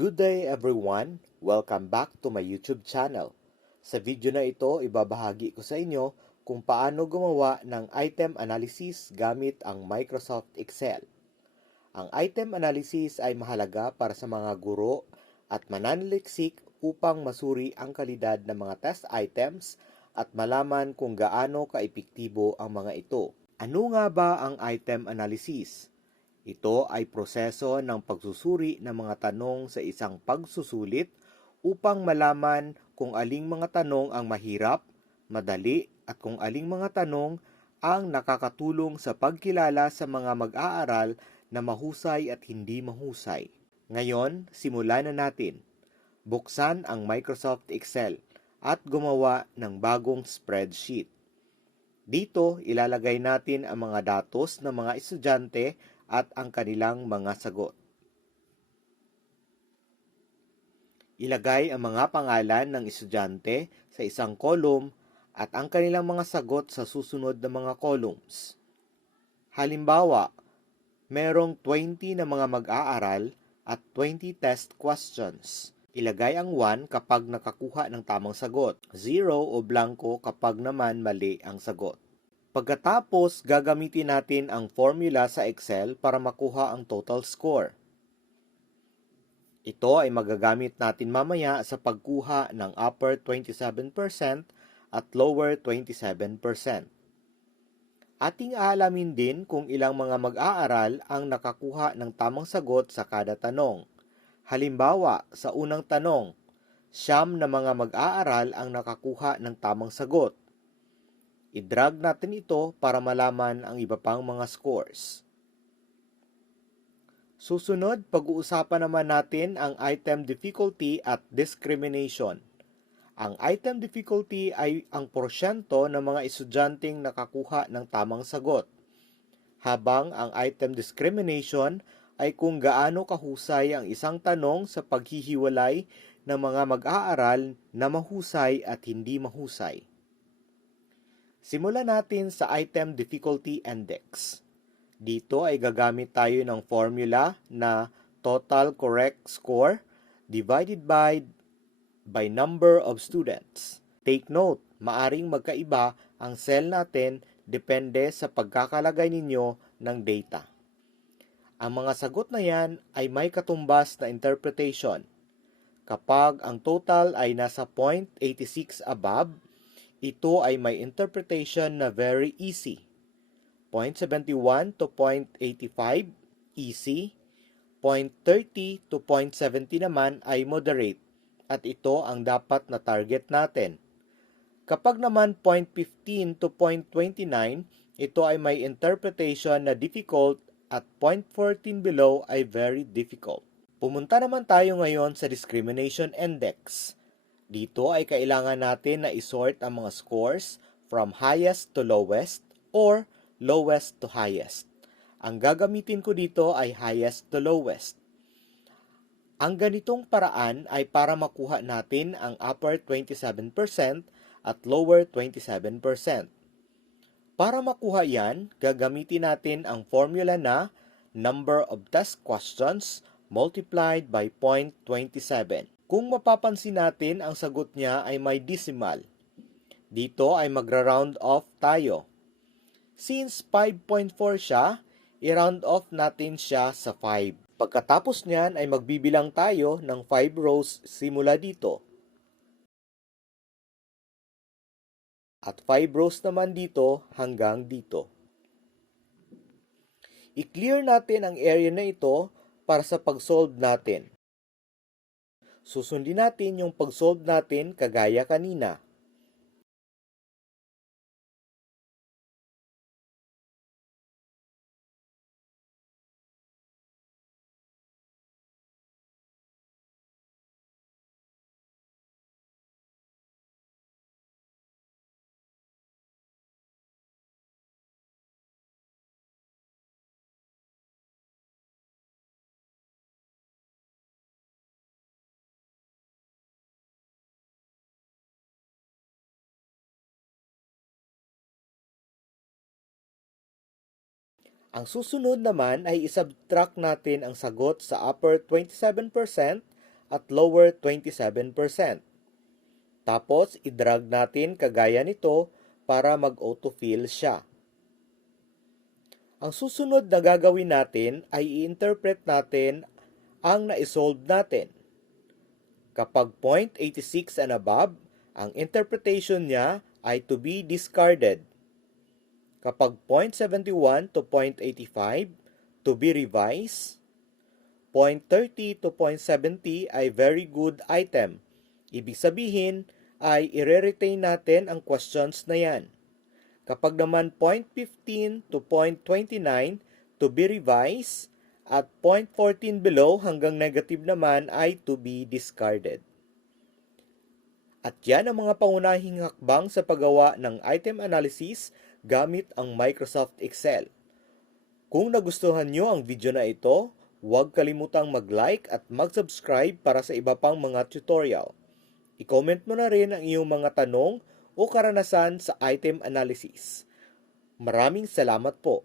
Good day everyone! Welcome back to my YouTube channel. Sa video na ito, ibabahagi ko sa inyo kung paano gumawa ng item analysis gamit ang Microsoft Excel. Ang item analysis ay mahalaga para sa mga guro at mananaliksik upang masuri ang kalidad ng mga test items at malaman kung gaano kaepektibo ang mga ito. Ano nga ba ang item analysis? Ito ay proseso ng pagsusuri ng mga tanong sa isang pagsusulit upang malaman kung aling mga tanong ang mahirap, madali at kung aling mga tanong ang nakakatulong sa pagkilala sa mga mag-aaral na mahusay at hindi mahusay. Ngayon, simulan na natin. Buksan ang Microsoft Excel at gumawa ng bagong spreadsheet. Dito, ilalagay natin ang mga datos ng mga estudyante at ang kanilang mga sagot. Ilagay ang mga pangalan ng estudyante sa isang column at ang kanilang mga sagot sa susunod na mga columns. Halimbawa, merong 20 na mga mag-aaral at 20 test questions. Ilagay ang 1 kapag nakakuha ng tamang sagot, 0 o blanco kapag naman mali ang sagot. Pagkatapos, gagamitin natin ang formula sa Excel para makuha ang total score. Ito ay magagamit natin mamaya sa pagkuha ng upper 27% at lower 27%. Ating aalamin din kung ilang mga mag-aaral ang nakakuha ng tamang sagot sa kada tanong. Halimbawa, sa unang tanong, 9 na mga mag-aaral ang nakakuha ng tamang sagot. I-drag natin ito para malaman ang iba pang mga scores. Susunod, pag-uusapan naman natin ang item difficulty at discrimination. Ang item difficulty ay ang porsyento ng mga estudyanteng nakakuha ng tamang sagot, habang ang item discrimination ay kung gaano kahusay ang isang tanong sa paghihiwalay ng mga mag-aaral na mahusay at hindi mahusay. Simulan natin sa item difficulty index. Dito ay gagamit tayo ng formula na total correct score divided by number of students. Take note, maaring magkaiba ang cell natin depende sa pagkakalagay ninyo ng data. Ang mga sagot na yan ay may katumbas na interpretation. Kapag ang total ay nasa 0.86 above, ito ay may interpretation na very easy. 0.71 to 0.85, easy. 0.30 to 0.70 naman ay moderate, at ito ang dapat na target natin. Kapag naman 0.15 to 0.29, ito ay may interpretation na difficult, at 0.14 below ay very difficult. Pumunta naman tayo ngayon sa discrimination index. Dito ay kailangan natin na isort ang mga scores from highest to lowest or lowest to highest. Ang gagamitin ko dito ay highest to lowest. Ang ganitong paraan ay para makuha natin ang upper 27% at lower 27%. Para makuha yan, gagamitin natin ang formula na number of test questions multiplied by 0.27. Kung mapapansin natin, ang sagot niya ay may decimal. Dito ay magra-round off tayo. Since 5.4 siya, i-round off natin siya sa 5. Pagkatapos niyan ay magbibilang tayo ng 5 rows simula dito. At 5 rows naman dito hanggang dito. I-clear natin ang area na ito para sa pag-solve natin. Susundin natin yung pag-solve natin kagaya kanina. Ang susunod naman ay isubtract natin ang sagot sa upper 27% at lower 27%. Tapos, i-drag natin kagaya nito para mag-autofill siya. Ang susunod na gagawin natin ay i-interpret natin ang na-solve natin. Kapag 0.86 and above, ang interpretation niya ay to be discarded. Kapag 0.71 to 0.85, to be revised. 0.30 to 0.70 ay very good item. Ibig sabihin ay i-retain natin ang questions na yan. Kapag naman 0.15 to 0.29 to be revised at 0.14 below hanggang negative naman ay to be discarded. At yan ang mga pangunahing hakbang sa paggawa ng item analysis gamit ang Microsoft Excel. Kung nagustuhan nyo ang video na ito, huwag kalimutang mag-like at mag-subscribe para sa iba pang mga tutorial. I-comment mo na rin ang iyong mga tanong o karanasan sa item analysis. Maraming salamat po.